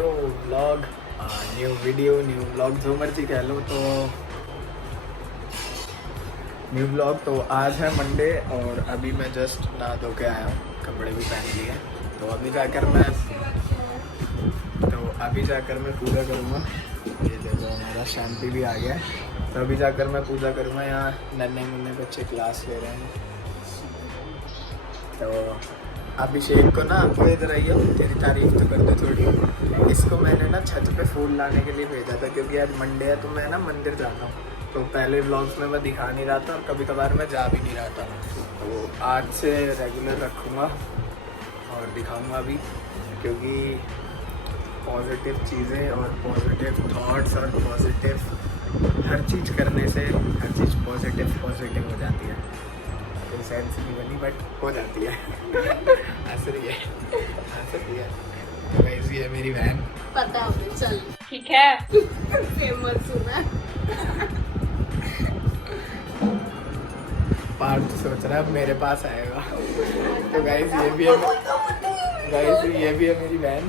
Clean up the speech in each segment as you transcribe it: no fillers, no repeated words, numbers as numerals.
New vlog, new video, new vlog, जो मर्जी कह लो। तो न्यू व्लॉग। तो आज है मंडे और अभी मैं जस्ट नहा धो के आया हूँ, कपड़े भी पहन लिए। तो अभी जाकर मैं पूजा करूँगा। ये देखो हमारा शांति भी आ गया है। तो अभी जाकर मैं पूजा करूँगा। यहाँ नन्हे मुन्ने बच्चे क्लास ले रहे हैं। तो अभिषेक को ना, तो इधर आइए, तेरी तारीफ तो कर दो थोड़ी। इसको मैंने ना छत पे फूल लाने के लिए भेजा था, क्योंकि आज मंडे है तो मैं ना मंदिर जाता हूँ। तो पहले व्लॉग्स में मैं दिखा नहीं रहा था और कभी कभार मैं जा भी नहीं रहा था। तो आज से रेगुलर रखूँगा और दिखाऊँगा अभी, क्योंकि पॉजिटिव चीज़ें और पॉजिटिव थॉट्स और पॉजिटिव हर चीज़ करने से हर चीज़ पॉजिटिव हो जाती है। कोई सेंस नहीं बनी बट हो जाती है। हंस रही है। तो गाइस ये मेरी बहन। पता है, चल ठीक है। फेमस सुना पार्थ सोच रहा है अब मेरे पास आएगा। तो गाइस ये भी है मेरी बहन।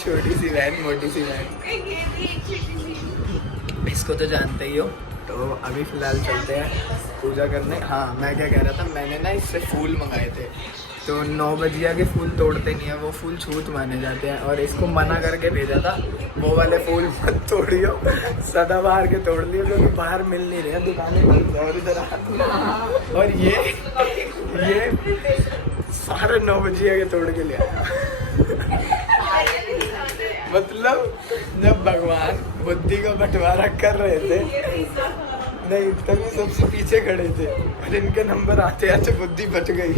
छोटी सी बहन, मोटी सी बहन। इसको तो जानते ही हो। तो अभी फ़िलहाल चलते हैं पूजा करने। हाँ, मैं क्या कह रहा था, मैंने ना इससे फूल मंगाए थे। तो 9 बजिया के फूल तोड़ते नहीं है, वो फूल छूत माने जाते हैं। और इसको मना करके भेजा था, वो वाले फूल मत तोड़ियो, सदाबहार के तोड़ लियो, क्योंकि बाहर मिल नहीं रहे, दुकानें बंद हैं। और इधर और ये सारे 9 बजिया के तोड़ के ले आया। मतलब जब भगवान बुद्धि का बंटवारा कर रहे थे नहीं, तभी सबसे पीछे खड़े थे और इनके नंबर आते आते बुद्धि बच गई।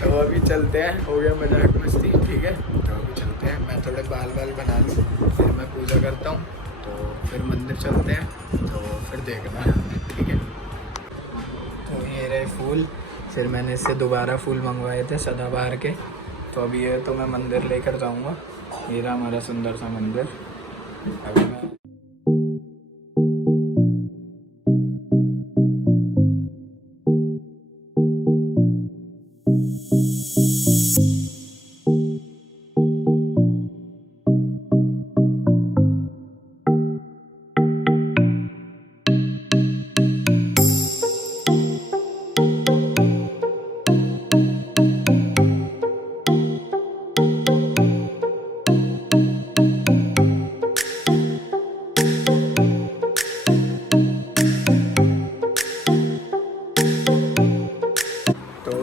तो अभी चलते हैं, हो गया मजाक मस्ती, ठीक है। तो अभी चलते हैं, मैं थोड़े बाल बना लूँ, फिर मैं पूजा करता हूँ। तो फिर मंदिर चलते हैं, तो फिर देखना, ठीक है। तो ये रहे फूल, फिर मैंने इससे दोबारा फूल मंगवाए थे सदाबहार के। तो अभी ये तो मैं मंदिर लेकर जाऊँगा। ये रहा हमारा सुंदर सा मंदिर। अभी मैं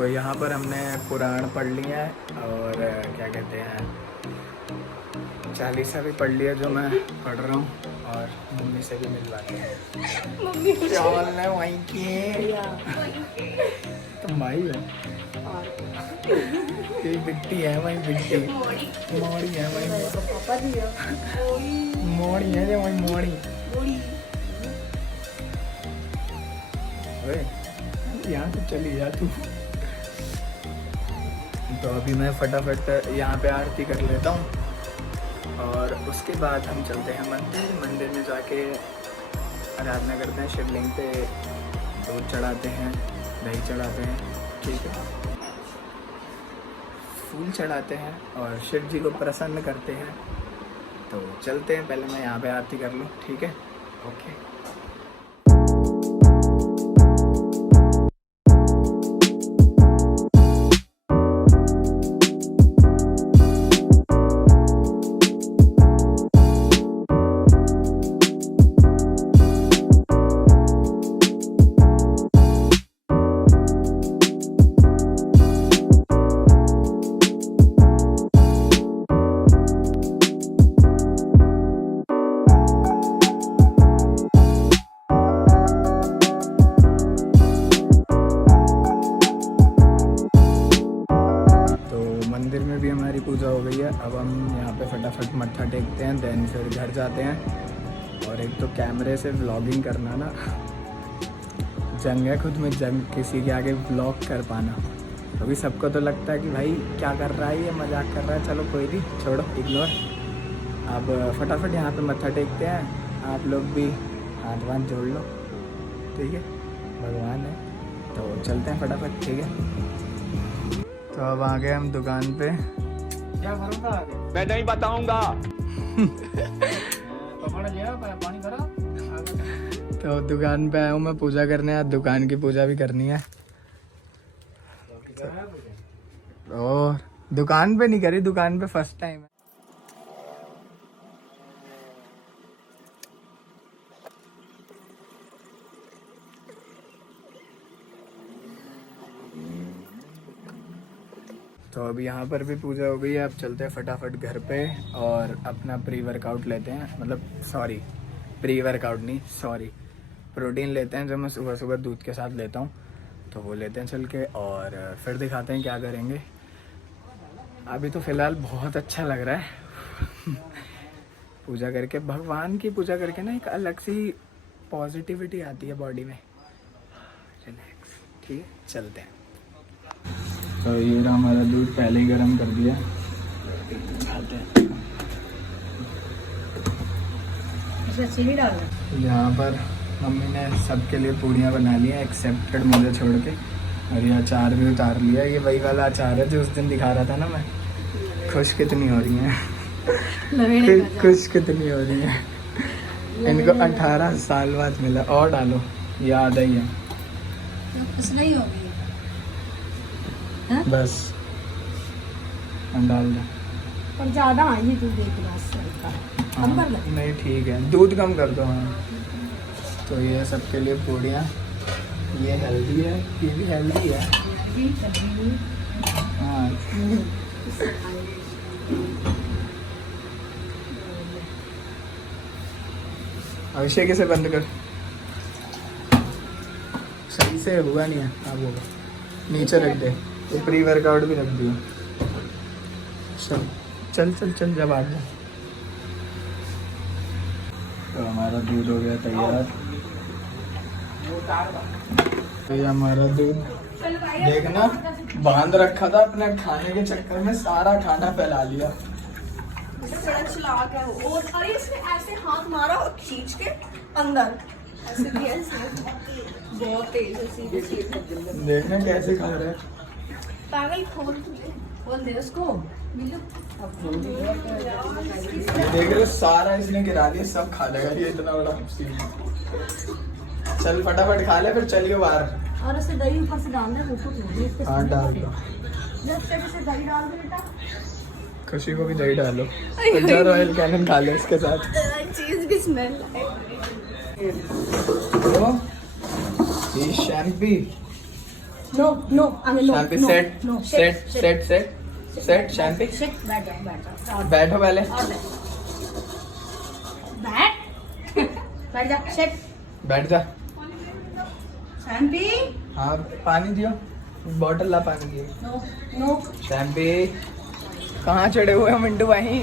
यहाँ पर हमने पुराण पढ़ लिया है और क्या कहते हैं, चालीसा भी पढ़ लिया, जो मैं पढ़ रहा हूँ। और मम्मी से भी मिलवाते हैं। चावल ने वहीं किए तुम भाई हो। ये बिट्टी है वहीं, बिट्टी मोड़ी है वहीं, मोड़ी है जो वहीं, मोड़ी। यहाँ से चली जा तू। तो अभी मैं फटाफट यहाँ पे आरती कर लेता हूँ और उसके बाद हम चलते हैं मंदिर में जाके आराधना करते हैं। शिवलिंग पे दूध चढ़ाते हैं, दही चढ़ाते हैं, ठीक है, फूल चढ़ाते हैं और शिव जी को प्रसन्न करते हैं। तो चलते हैं, पहले मैं यहाँ पे आरती कर लूँ, ठीक है, ओके। मंदिर में भी हमारी पूजा हो गई है। अब हम यहाँ पे फटाफट मत्था टेकते हैं, देन फिर घर जाते हैं। और एक तो कैमरे से व्लॉगिंग करना ना जंग है, खुद में जंग, किसी के आगे व्लॉग कर पाना। अभी सबको तो लगता है कि भाई क्या कर रहा है, ये मजाक कर रहा है, चलो कोई नहीं, छोड़ो, इग्नोर। अब फटाफट यहाँ पे मत्था टेकते हैं, आप लोग भी हाथ वाथ जोड़ लो, ठीक है, भगवान है। तो चलते हैं फटाफट, ठीक है। तो अब आ गए हम दुकान पे। क्या करूँगा आगे? मैं नहीं बताऊंगा। पकड़ लिया, पानी भरा। तो दुकान पे आया हूँ मैं पूजा करने, आज दुकान की पूजा भी करनी है। और दुकान पे नहीं करी, दुकान पे फर्स्ट टाइम है। तो अभी यहाँ पर भी पूजा हो गई है, अब चलते हैं फटाफट घर पे और अपना प्री वर्कआउट लेते हैं, मतलब सॉरी प्री वर्कआउट नहीं, सॉरी प्रोटीन लेते हैं जो मैं सुबह सुबह दूध के साथ लेता हूँ, तो वो लेते हैं चल के और फिर दिखाते हैं क्या करेंगे। अभी तो फ़िलहाल बहुत अच्छा लग रहा है पूजा करके, भगवान की पूजा करके ना एक अलग सी पॉजिटिविटी आती है बॉडी में। रिलैक्स, ठीक है चलते हैं। तो ये रहा हमारा दूध, पहले ही गर्म कर दिया, खाते हैं। चीनी डालना। यहाँ पर मम्मी ने सबके लिए पूड़ियाँ बना ली हैं एक्सेप्टेड मुझे छोड़ के, और ये अचार भी उतार लिया। ये वही वाला अचार है जो उस दिन दिखा रहा था ना मैं। खुश कितनी हो रही हैं खुश कितनी हो रही हैं। इनको 18 साल बाद मिला। और डालो, ये आधा ही है खुश नहीं होगी बस, हम डाल दें। पर ज़्यादा आई तू देख रहा कम कर ले। नहीं ठीक है, दूध कम कर दो। हाँ तो ये सबके लिए पूड़ियाँ, ये हेल्दी है, ये भी हेल्दी है। हाँ अभिषेक इसे बंद कर, सही से हुआ नहीं है। अब होगा, नीचे रख दे, तो प्री वर्कआउट भी रख दियो। चल चल चल चल जब आ जा। तो हमारा दूध हो गया तैयार। तो ये हमारा दूध देखना, बांध रखा था अपने खाने के चक्कर में, सारा खाना फैला लिया। चलाक है वो। और अरे इसने ऐसे हाथ मारा और खींच के अंदर ऐसे किया, बहुत तेज है, सीधे सीधे। देखना कैसे खा रहा है। पागल, खोल दे उसको। देख रहे हो, सारा इसने गिरा दिया, सब खा लेगा ये, इतना बड़ा सीन। चल फटाफट खा ले, फिर चलिए बाहर। और उसे दही ऊपर से डालना है, ऊपर हाँ डाल दो, से दही डाल दे बेटा। खुशी को भी दही डालो, पिज्जा रॉयल कैनन खा ले इसके साथ। चीज भी स्मेल तो ये शैम्पी, नो नो आगे no Shampy no, set no set set set set Shampy. बैठ जाओ बैठो पहले, बैठ जा सेट, बैठ जा। शैम्पी हाँ पानी दियो, बॉटल ला पानी की। नो नो शैम्पी कहाँ चढ़े हुए हो मिंटू भाई?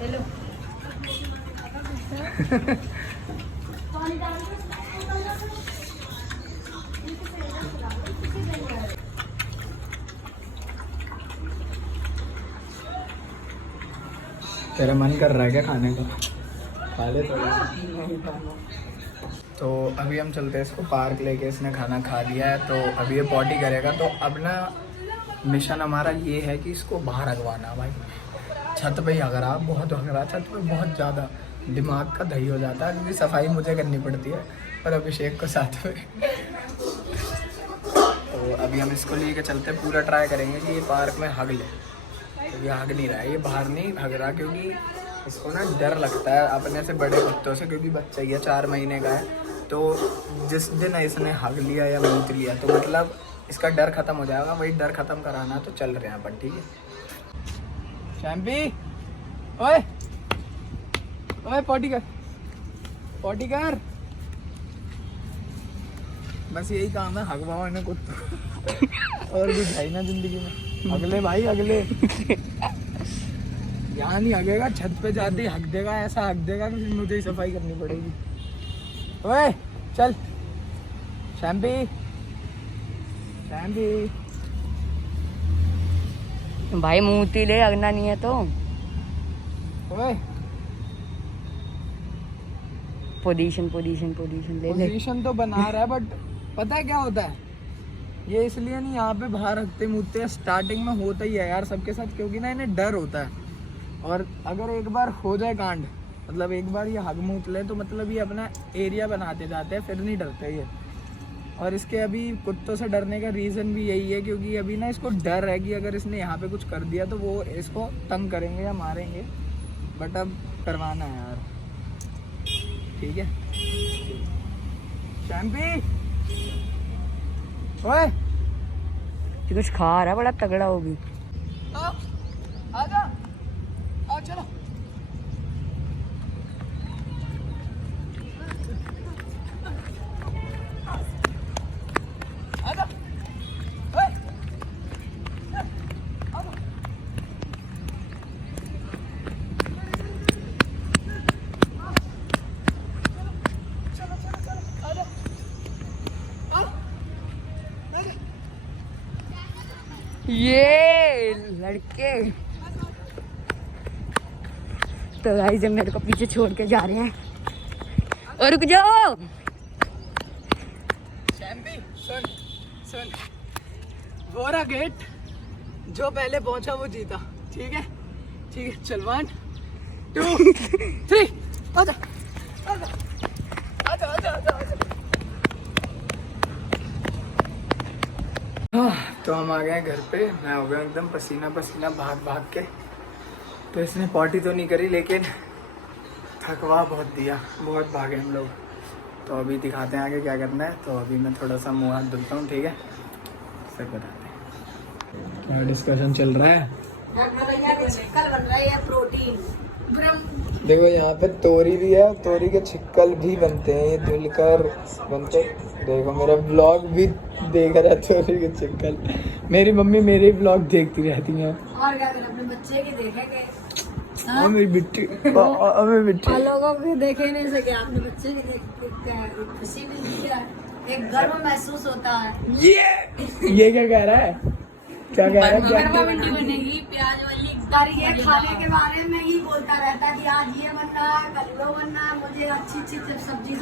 हेलो तेरा मन कर रहा है क्या खाने का? खा ले तो अभी हम चलते हैं इसको पार्क लेके, इसने खाना खा लिया है तो अभी ये पॉटी करेगा। तो अब ना मिशन हमारा ये है कि इसको बाहर हगवाना। भाई छत पे ही हग रहा, बहुत हग रहा, छत पे बहुत ज़्यादा दिमाग का दही हो जाता है, क्योंकि सफाई मुझे करनी पड़ती है और अभिषेक को साथ में। तो अभी हम इसको लेके चलते हैं, पूरा ट्राई करेंगे कि ये पार्क में हग ले। तो ये हग नहीं रहा है, ये बाहर नहीं हग रहा, क्योंकि इसको ना डर लगता है अपने से बड़े कुत्तों से, क्योंकि बच्चा ही है 4 महीने का है। तो जिस दिन इसने हग लिया या मूत लिया तो मतलब इसका डर खत्म हो जाएगा, वही डर खत्म कराना तो चल रहे हैं अपन, ठीक है। शैम्पी ओए ओए पॉटी कर। बस यही काम है, हगवाओ इन्हें कुत्तों और भी है ना जिंदगी में। अगले भाई अगले यहाँ नहीं हगेगा, छत पे जाते ही हग देगा, ऐसा हग देगा कि फिर मुझे ही सफाई करनी पड़ेगी। ओए चल शैम्पी भाई मूती ले, अगना नहीं है तो ओए पोजीशन ले ले। पोजीशन तो बना रहा है, बट पता है क्या होता है, ये इसलिए नहीं यहाँ पे बाहर रखते मूतते, स्टार्टिंग में होता ही है यार सबके साथ, क्योंकि ना इन्हें डर होता है। और अगर एक बार हो जाए कांड, मतलब एक बार ये हग मूत ले तो मतलब ये अपना एरिया बनाते जाते हैं, फिर नहीं डरते ये। और इसके अभी कुत्तों से डरने का रीज़न भी यही है, क्योंकि अभी ना इसको डर है कि अगर इसने यहाँ पे कुछ कर दिया तो वो इसको तंग करेंगे या मारेंगे। बट अब करवाना है यार, ठीक है। शैम्पी ओए ये कुछ खा रहा है, बड़ा तगड़ा होगी। आजा आओ चलो। आजा ओए ये लड़के तो गाइस जब मेरे को पीछे छोड़ के जा रहे हैं, और रुक जाओ। शैम्पी सुन सुन, वो रहा गेट, जो पहले पहुंचा वो जीता, ठीक है ठीक है। चल 1 2 3 आजा आजा आजा आजा आजा आजा। तो हम आ गए घर पे, मैं हो गया एकदम पसीना पसीना भाग भाग के। तो इसने पॉटी तो नहीं करी लेकिन थकवा बहुत दिया, बहुत भागे हम लोग। तो अभी दिखाते हैं आगे क्या करना है। तो अभी मैं थोड़ा सा मुँह हाथ धुलता हूँ, ठीक है, फिर बताते हैं क्या डिस्कशन चल रहा है। कल बन रहा है ये प्रोटीन। देखो यहाँ पे तोरी भी है, तोरी के छिक्कल भी बनते हैं, ये धुलकर बनते। देखो मेरा ब्लॉग भी देख रहा है, तोरी के छिक्कल। मेरी मम्मी मेरे ब्लॉग देखती रहती है। और क्या करें, अपने बच्चे के देखेंगे। मेरी बिट्टी मेरी बिट्टी लोगों के देखे नहीं सके, आपने बच्चे के देख के खुशी मिलती है, एक गर्व महसूस होता है। ये क्या कह रहा है, क्या कह रहा है, क्या भिंडी बनेगी प्याज वाली। और ये खाने के बारे में ही बोलता रहता है कि आज ये बनना है, कल वो बनना है, मुझे अच्छी अच्छी सब्जी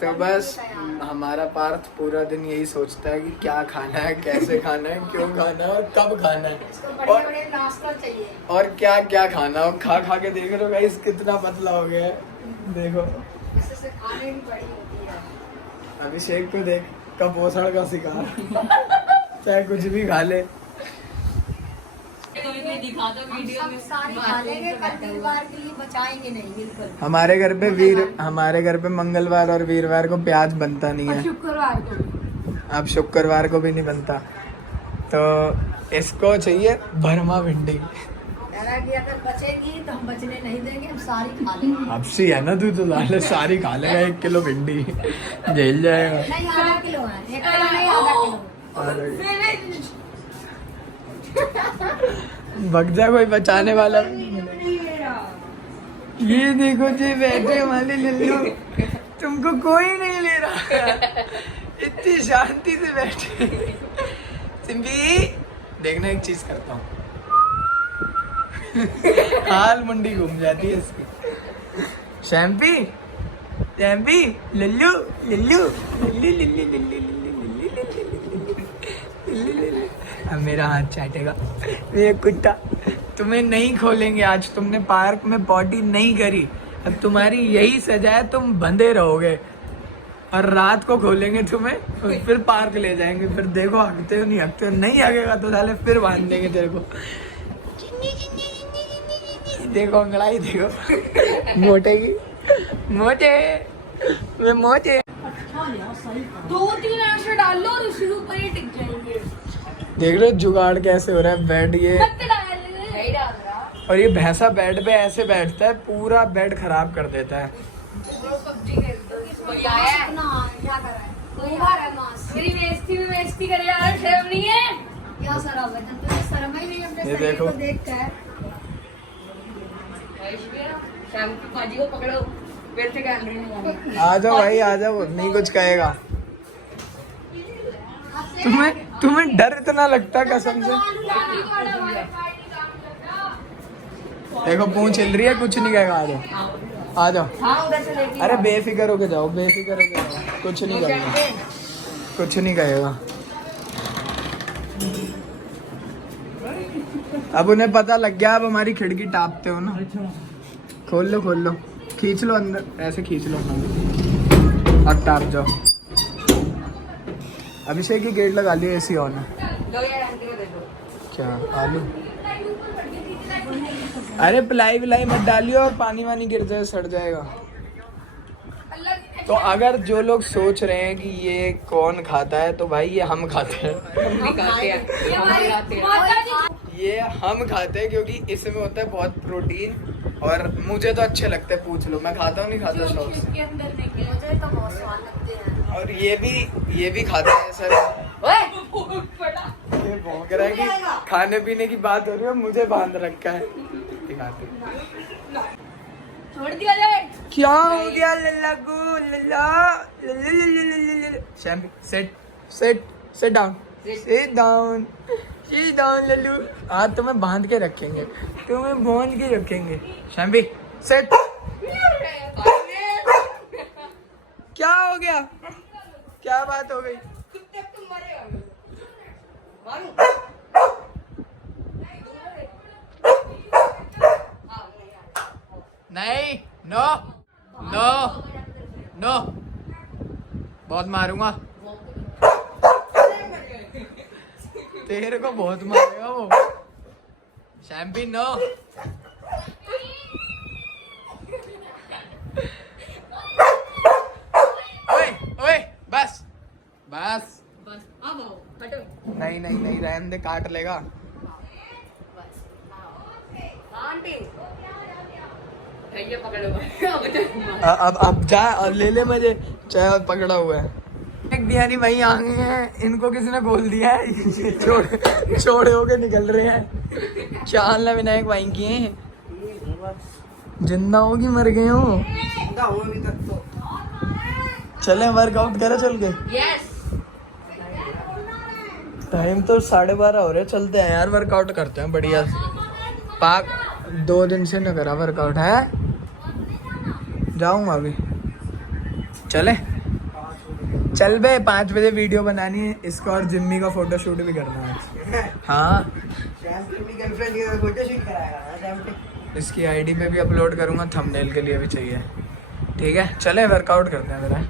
तो बस हमारा पार्थ पूरा दिन यही सोचता है कि क्या खाना है, कैसे खाना है, क्यों खाना है और कब खाना है, बड़े बड़े नाश्ता चाहिए। और क्या क्या खाना है। खा खा के देख लो गाइस कितना पतला हो गया है, देखो। इससे खाने की बड़ी होती है। अभिषेक को देख, कपोषण का शिकार चाहे कुछ भी खा ले। सब सारी खा लेंगे, कल वीरवार के लिए बचाएंगे नहीं बिल्कुल। हमारे घर पे मंगलवार और वीरवार को प्याज बनता नहीं है, शुक्रवार को अब शुक्रवार को भी नहीं बनता। तो इसको चाहिए भरमा भिंडी। कि अगर बचेगी तो हम बचने नहीं देंगे, हम सारी खा लेंगे। आपसी है ना, तू तो लाले सारी खा लेगा, 1 किलो भिंडी झेल जाएगा। नहीं, आधा किलो है, 1 किलो नहीं, आधा किलो। भग जा, कोई बचाने वाला। ये देखो जी बैठे हमारे लल्लू, तुमको कोई नहीं ले रहा, इतनी शांति से बैठे। सिंबी देखना, एक चीज करता हूँ, हाल मुंडी घूम जाती है इसकी। शैम्पी शैम्पी लल्लू लल्लू लल्लू लल्लू लल्लू लल्लू, अब मेरा हाथ चाटेगा ये कुत्ता। तुम्हें नहीं खोलेंगे आज, तुमने पार्क में पॉटी नहीं करी, अब तुम्हारी यही सजा है, तुम बंधे रहोगे और रात को खोलेंगे तुम्हें, फिर पार्क ले जाएंगे, फिर देखो हकते हो नहीं हकते हो, नहीं हगेगा तो साले फिर बांध देंगे तेरे को। देखो अंगड़ाई देखो, मोटे की मोटे वे मोटे। 2-3 ऐसे डाल लो और उसी के ऊपर ही टिक जाएंगे। देख लो जुगाड़ कैसे हो रहा है, बेड ये मत डाल, नहीं डाल रहा। और ये भैंसा बेड पे ऐसे बैठता है, पूरा बेड खराब कर देता है। सब्जी क्या कर रहा है, मेरी बेइज्जती करे यार, शर्म नहीं है क्या? शर्म है, तुझे शर्म ही नहीं अपने ये शरीर देखो। को देखकर। शाम को पाजी को पकड़ो, पेट से कैमरे में आ जाओ भाई आ जाओ, नहीं कुछ कहेगा। तुम्हें डर इतना लगता है कसम से। देखो पूंछ हिल रही है, कुछ नहीं कहेगा, आ जाओ आ जाओ। हाँ उधर से लेके अरे बेफिक्र होके जाओ, बेफिक्र होके जाओ, कुछ नहीं कहेगा, कुछ नहीं कहेगा। अब उन्हें पता लग गया, अब हमारी खिड़की टापते हो ना। खोल लो, खींच लो अंदर, ऐसे खींच लो और टाप जाओ। अभिषेक की गेट लगा लिया, एसी ऑन है। क्या आलू? अरे प्लाई विलाई मत डालियो और पानी वानी गिर जाए, सड़ जाएगा। तो अगर जो लोग सोच रहे हैं कि ये कौन खाता है, तो भाई ये हम खाते हैं। ये हम खाते हैं क्योंकि इसमें होता है बहुत प्रोटीन, और मुझे तो अच्छे लगते हैं। पूछ लो, मैं खाता हूँ नहीं खाता शौक से। मुझे तो बहुत स्वाद लगते हैं। और ये भी खाते हैं सर। ये भौंक रहा है कि खाने पीने की बात हो रही है, मुझे बांध रखा है। दिखाते छोड़ दिया जाए। क्या हो गया लल्ला को? लल्ला शैम्पी सिट डाउन लल्लू। आज तुम्हें बांध के रखेंगे, शैम्पी सेट। क्या हो गया? क्या बात हो गई? नहीं, नो, बहुत मारूंगा तेरे को, बहुत मारेगा वो। शैम्पी नो। ओए बस अब आओ, हटो। नहीं रहने दे, काट लेगा। आंटी अब जा, अब ले मजे, चाय पकड़ा हुआ है। एक बिहारी भाई आ गए हैं, इनको किसी ने बोल दिया है, ये छोड़े होके निकल रहे हैं। चाल विनायक भाई की हैं, जिंदा होगी मर गए हो। चले वर्कआउट करे चल के। टाइम तो 12:30 हो रहे, चलते हैं यार, वर्कआउट करते हैं बढ़िया से। पाक 2 दिन से न करा वर्कआउट है। जाऊंगा अभी, चल बे 5 बजे वीडियो बनानी है इसको, और जिम्मी का फोटो शूट भी करना है। हाँ, इसकी आईडी पे भी अपलोड करूंगा, थंबनेल के लिए भी चाहिए। ठीक है, चले वर्कआउट करते हैं मेरा।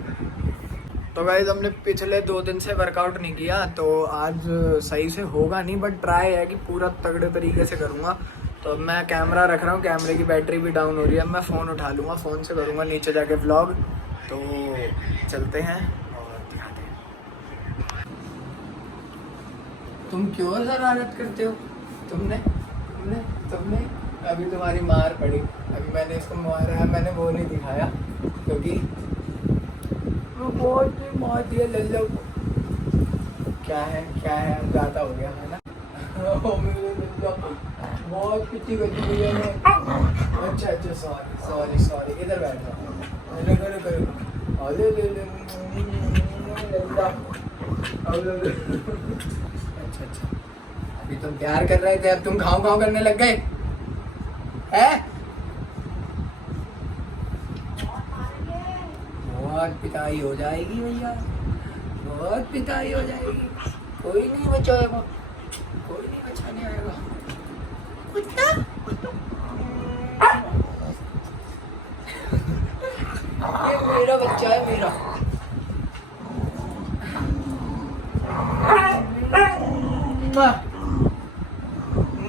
तो गाइस हमने पिछले 2 दिन से वर्कआउट नहीं किया, तो आज सही से होगा नहीं, बट ट्राई है कि पूरा तगड़े तरीके से करूँगा। तो मैं कैमरा रख रहा हूँ, कैमरे की बैटरी भी डाउन हो रही है। मैं फ़ोन उठा लूँगा, फ़ोन से करूँगा नीचे जाके व्लॉग। तो चलते हैं और दिखाते हैं। तुम क्यों शरारत करते हो? तुमने अभी तुम्हारी मार पड़ी। अभी मैंने इसको मारा है, मैंने वो नहीं दिखाया क्योंकि वो बहुत मार दिया लल्ला को। क्या है ज़्यादा हो गया है ना। बहुत पिटी गई भैया ने। अच्छा सॉरी, इधर बैठ जाओ। करो अच्छा, अभी तुम प्यार कर रहे थे, अब तुम खाओ करने लग गए हैं? बहुत पिटाई हो जाएगी भैया, बहुत पिटाई हो जाएगी। कोई नहीं बचाएगा, कोई नहीं बचाने आएगा। कुत्ता ये मेरा बच्चा है, मेरा।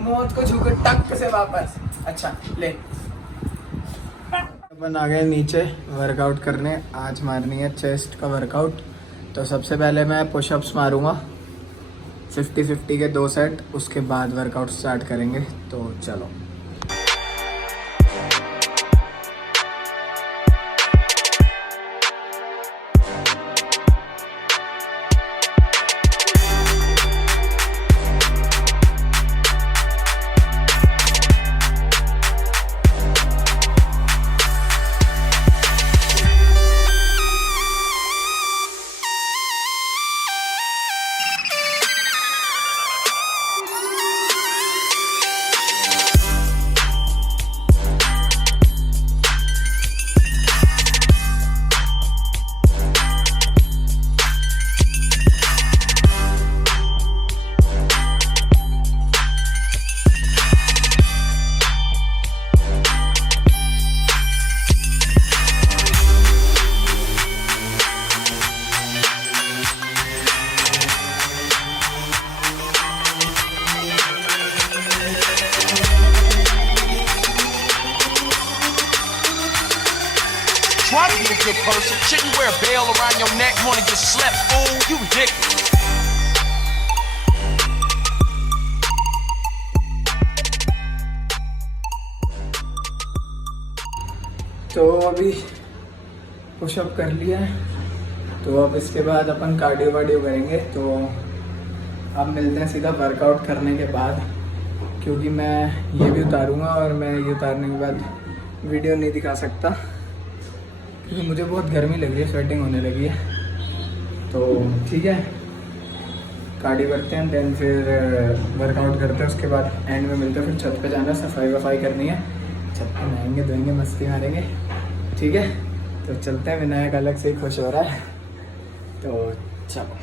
मौत को छूकर टक से वापस। अच्छा ले, अपन आ गए नीचे वर्कआउट करने। आज मारनी है चेस्ट का वर्कआउट। तो सबसे पहले मैं पुशअप्स मारूंगा 50-50 के 2 सेट, उसके बाद वर्कआउट स्टार्ट करेंगे। तो चलो। Try to be a good person. Shouldn't wear a bell around your neck. Wanna get slept, fool? You ridiculous. तो अभी पुशअप कर लिया है, तो अब इसके बाद अपन कार्डियो वार्डियो करेंगे। तो अब मिलते हैं सीधा वर्कआउट करने के बाद, क्योंकि मैं ये भी उतारूंगा और मैं ये उतारने के बाद वीडियो नहीं दिखा सकता, क्योंकि मुझे बहुत गर्मी लग रही है, स्वेटिंग होने लगी है। तो ठीक है, कार्डियो करते हैं, देन फिर वर्कआउट करते हैं, उसके बाद एंड में मिलते हैं। फिर छत पे जाना, सफाई वफाई करनी है, छत पे नहाएंगे धोएंगे, मस्ती मारेंगे, ठीक है। तो चलते हैं, विनायक अलग से ही खुश हो रहा है, तो चलो।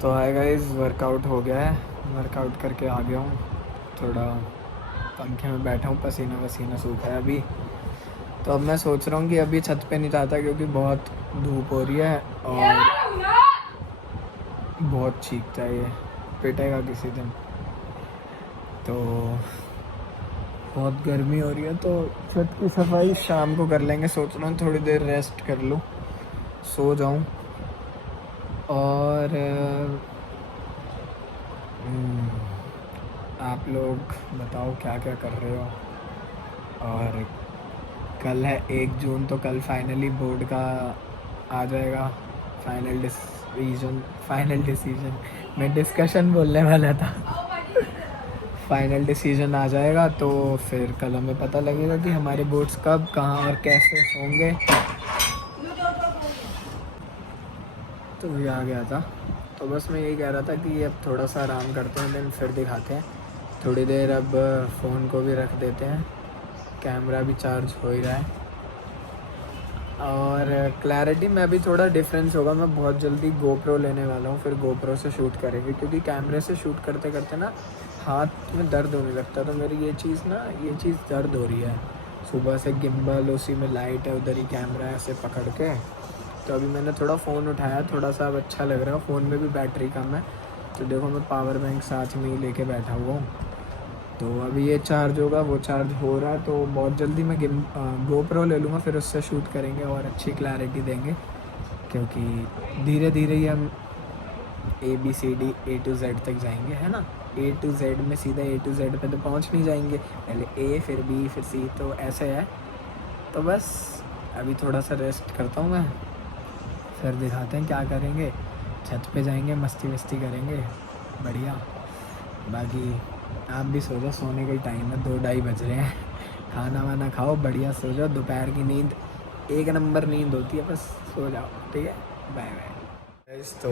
तो हाय गाइस, वर्कआउट हो गया है, वर्कआउट करके आ गया हूँ, थोड़ा पंखे में बैठा हूँ, पसीना वसीना सूखा है अभी। तो अब मैं सोच रहा हूँ कि अभी छत पे नहीं जाता, क्योंकि बहुत धूप हो रही है और बहुत चीखता है, ये पिटेगा किसी दिन। तो बहुत गर्मी हो रही है, तो छत की सफाई शाम को कर लेंगे। सोच रहा हूँ थोड़ी देर रेस्ट कर लूँ, सो जाऊँ। और आप लोग बताओ क्या क्या कर रहे हो। और कल है 1 जून, तो कल फाइनली बोर्ड का आ जाएगा फाइनल डिसीजन। मैं डिस्कशन बोलने वाला था। फाइनल डिसीजन आ जाएगा, तो फिर कल हमें पता लगेगा कि हमारे बोर्ड्स कब, कहाँ और कैसे होंगे। तो ये आ गया था, तो बस मैं यही कह रहा था कि अब थोड़ा सा आराम करते हैं, देन फिर दिखाते हैं थोड़ी देर। अब फ़ोन को भी रख देते हैं, कैमरा भी चार्ज हो ही रहा है। और क्लैरिटी में अभी थोड़ा डिफरेंस होगा, मैं बहुत जल्दी गोप्रो लेने वाला हूँ, फिर गोप्रो से शूट करेंगे, क्योंकि कैमरे से शूट करते करते ना हाथ में दर्द होने लगता है। तो मेरी ये चीज़ दर्द हो रही है सुबह से। गिम्बल उसी में लाइट है, उधर ही कैमरा है, ऐसे पकड़ के। तो अभी मैंने थोड़ा फ़ोन उठाया, थोड़ा सा अब अच्छा लग रहा है। फ़ोन में भी बैटरी कम है, तो देखो मैं पावर बैंक साथ में ही लेके बैठा हुआ हूँ। तो अभी ये चार्ज होगा, वो चार्ज हो रहा है, तो बहुत जल्दी मैं गोप्रो ले लूँगा, फिर उससे शूट करेंगे और अच्छी क्लैरिटी देंगे। क्योंकि धीरे धीरे ही हम ABCD A to Z तक जाएंगे, है ना। A to Z में सीधा A to Z पे तो पहुँच नहीं जाएंगे, पहले A फिर B फिर C, तो ऐसे है। तो बस अभी थोड़ा सा रेस्ट करता हूँ मैं, फिर दिखाते हैं क्या करेंगे। छत पे जाएंगे, मस्ती वस्ती करेंगे, बढ़िया। बाकी आप भी सो जाओ, सोने का ही टाइम है, 2-2:30 बज रहे हैं। खाना वाना खाओ, बढ़िया सो जाओ। दोपहर की नींद 1 नंबर नींद होती है, बस सो जाओ, ठीक है। Bye bye. तो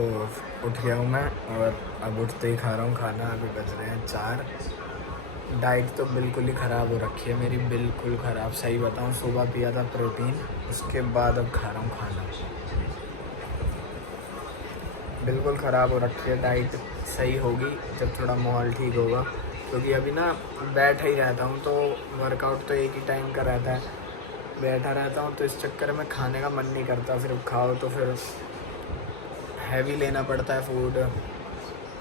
उठ गया हूँ मैं, और अब उठते ही खा रहा हूँ खाना। अभी बज रहे हैं 4। डाइट तो बिल्कुल ही ख़राब हो रखी है मेरी, बिल्कुल ख़राब। सही बताऊँ, सुबह पिया था प्रोटीन, उसके बाद अब खा रहा हूँ खाना। बिल्कुल ख़राब हो रखी है डाइट। सही होगी जब थोड़ा माहौल ठीक होगा, क्योंकि अभी ना बैठा ही रहता हूँ, तो वर्कआउट तो एक ही टाइम का रहता है, बैठा रहता हूँ, तो इस चक्कर में खाने का मन नहीं करता। फिर खाओ तो फिर हैवी लेना पड़ता है फूड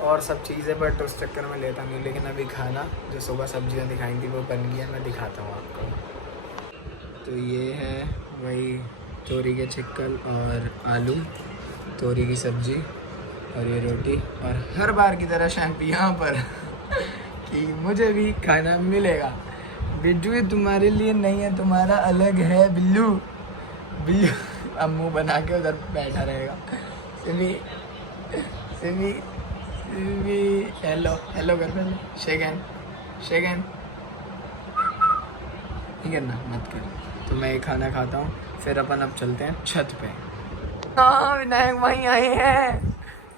और सब चीज़ें, बट उस चक्कर में लेता नहीं। लेकिन अभी खाना जो सुबह सब्जियाँ दिखाई थी वो बन गई है, मैं दिखाता हूँ आपको। तो ये है वही तोरी के चिक्कल और आलू, तोरी की सब्ज़ी, और ये रोटी। और हर बार की तरह शैम्पी यहाँ पर कि मुझे भी खाना मिलेगा। बिज्जू तुम्हारे लिए नहीं है, तुम्हारा अलग है बिल्लू। बिल्लू अब मुँह बना के उधर बैठा रहेगा। सिमी सिमी सिमी हेलो हेलो कर पहले, शेक हैंड ठीक है ना, मत कर। तो मैं ये खाना खाता हूँ, फिर अपन अब चलते हैं छत पे। हाँ, विनायक वहीं आए हैं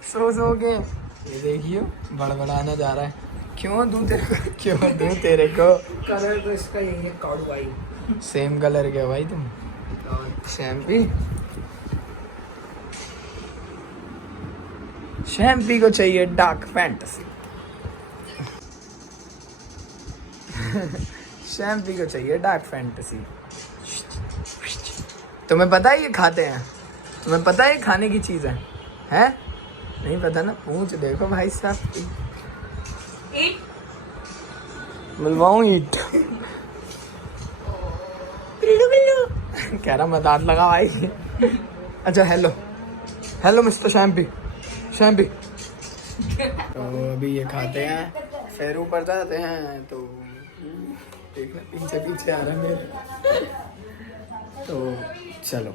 सो के। ये देखियो बड़बड़ाना जा रहा है। क्यों दूं तेरे को, क्यों दूं तेरे को? कलर तो इसका यही है, काड़ू भाई। सेम कलर के हो भाई तुम। शैम्पी को चाहिए डार्क फैंटेसी। शैम्पी को चाहिए डार्क फैंटेसी। तुम्हें पता है ये खाते हैं? तुम्हें पता है ये खाने की चीज़ है? हैं? नहीं पता ना? पूछ देखो भाई साहब। मिलवाऊँ ईट। कह रहा मत हाथ लगा भाई। अच्छा हेलो हेलो मिस्टर शैम्पी शैम्पी। तो अभी ये खाते हैं फिर ऊपर जाते हैं। तो देखना पीछे पीछे आ रहा है मेरे। तो चलो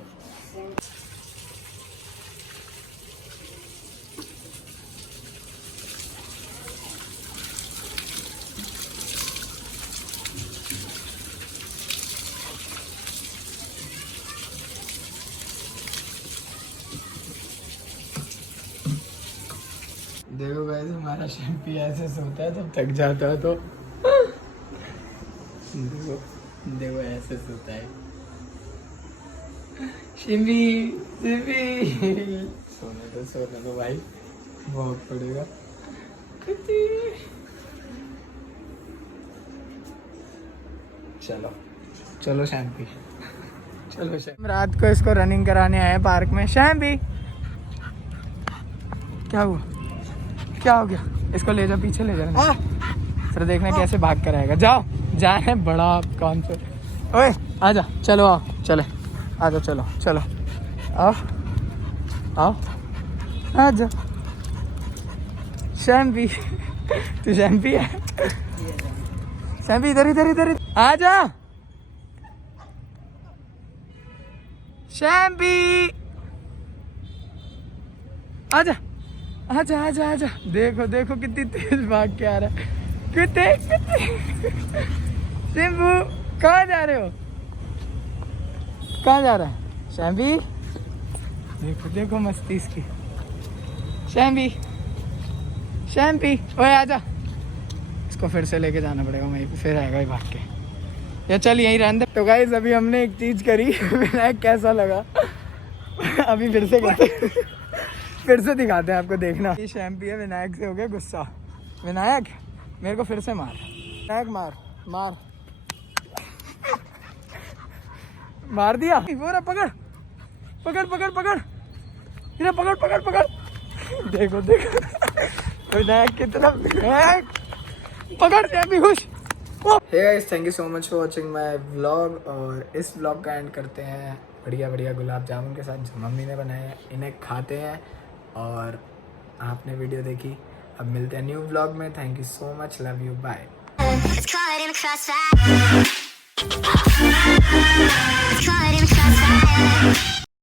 देखो गाइस हमारा शैम्पी ऐसे सोता है जब थक जाता है तो देखो देखो ऐसे सोता है शिम्बी शिम्बी। सोने दो भाई बहुत पड़ेगा। चलो चलो शैम्पी चलो शैम्पी। रात को इसको रनिंग कराने आए पार्क में। शैम्पी क्या हुआ क्या हो गया? इसको ले जा पीछे ले जा फिर देखना कैसे भाग कर आएगा। जाओ जाए बड़ा कौन से। ओए आजा चलो आओ चले आजा चलो चलो आओ आओ आजा शैम्पी। तू शैम्पी है? शैम्पी इधर इधर इधर आजा शैम्पी आजा आजा आजा आजा। देखो देखो कितनी तेज भाग के आ रहा है। कितने शिम्बू कहाँ जा रहे हो? कहाँ जा रहा है शैम्पी? देखो देखो मस्ती इसकी। शैम्पी शैम्पी ओए आजा। इसको फिर से लेके जाना पड़ेगा वहीं पे फिर आएगा ये भाग के। या चल यहीं रहने दे। तो गाइस अभी हमने एक चीज करी। विनायक कैसा लगा अभी फिर से करते फिर से दिखाते हैं आपको देखना। ये शैम्पी है विनायक से हो गया गुस्सा। विनायक मेरे को फिर से मार। विनायक मार मार मार दिया। वो रहा पकड़ पकड़ पकड़ पकड़ इधर पकड़ पकड़ पकड़। देखो देखो विनायक कितना विनायक पकड़ शैम्पी खुश। Hey guys thank you so much for watching my vlog. और इस व्लॉग का एंड करते हैं बढ़िया बढ़िया गुलाब जामुन के साथ जो मम्मी ने बनाए हैं। इन्हें खाते हैं और आपने वीडियो देखी। अब मिलते हैं न्यू व्लॉग में। Thank you so much love you bye.